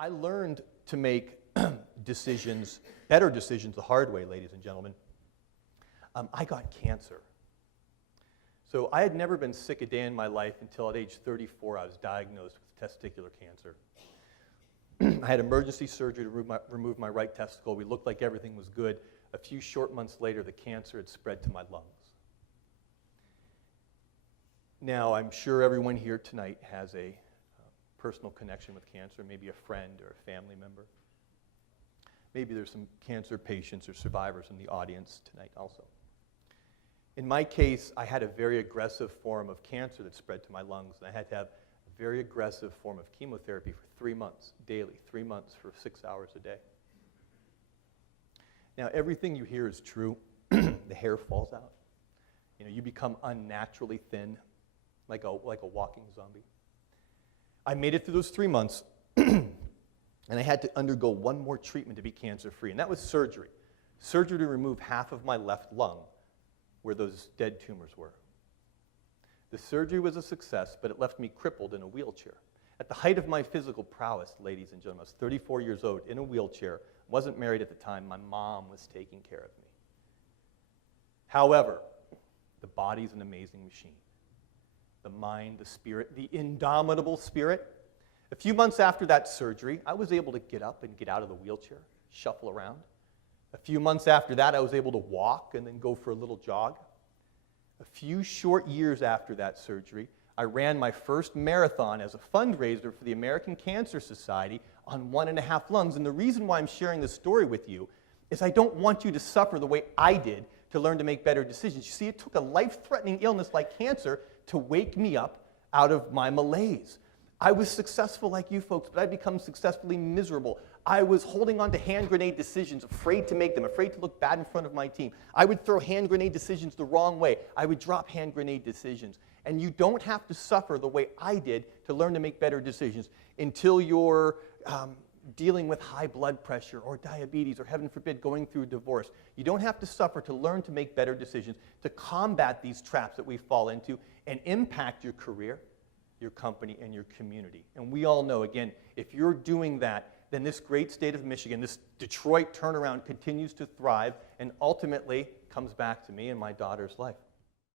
I learned to make decisions, better decisions, the hard way, ladies and gentlemen. I got cancer. So I had never been sick a day in my life until at age 34 I was diagnosed with testicular cancer. I had emergency surgery to remove my right testicle. We looked like everything was good. A few short months later, the cancer had spread to my lungs. Now, I'm sure everyone here tonight has a personal connection with cancer, maybe a friend or a family member. Maybe there's some cancer patients or survivors in the audience tonight also. In my case, I had a very aggressive form of cancer that spread to my lungs, and I had to have a very aggressive form of chemotherapy for 3 months, daily, 3 months for 6 hours a day. Now, everything you hear is true. The hair falls out. You know, you become unnaturally thin, like a walking zombie. I made it through those 3 months, and I had to undergo one more treatment to be cancer-free, and that was surgery. Surgery to remove half of my left lung, where those dead tumors were. The surgery was a success, but it left me crippled in a wheelchair. At the height of my physical prowess, ladies and gentlemen, I was 34 years old, in a wheelchair, wasn't married at the time, my mom was taking care of me. However, the body's an amazing machine. The mind, the spirit, the indomitable spirit. A few months after that surgery, I was able to get up and get out of the wheelchair, shuffle around. A few months after that, I was able to walk and then go for a little jog. A few short years after that surgery, I ran my first marathon as a fundraiser for the American Cancer Society on 1.5 lungs. And the reason why I'm sharing this story with you is I don't want you to suffer the way I did to learn to make better decisions. You see, it took a life-threatening illness like cancer to wake me up out of my malaise. I was successful like you folks, but I'd become successfully miserable. I was holding on to hand grenade decisions, afraid to make them, afraid to look bad in front of my team. I would throw hand grenade decisions the wrong way. I would drop hand grenade decisions. And you don't have to suffer the way I did to learn to make better decisions until you're dealing with high blood pressure or diabetes or, heaven forbid, going through a divorce. You don't have to suffer to learn to make better decisions, to combat these traps that we fall into and impact your career, your company, and your community. And we all know, again, if you're doing that, then this great state of Michigan, this Detroit turnaround continues to thrive and ultimately comes back to me and my daughter's life.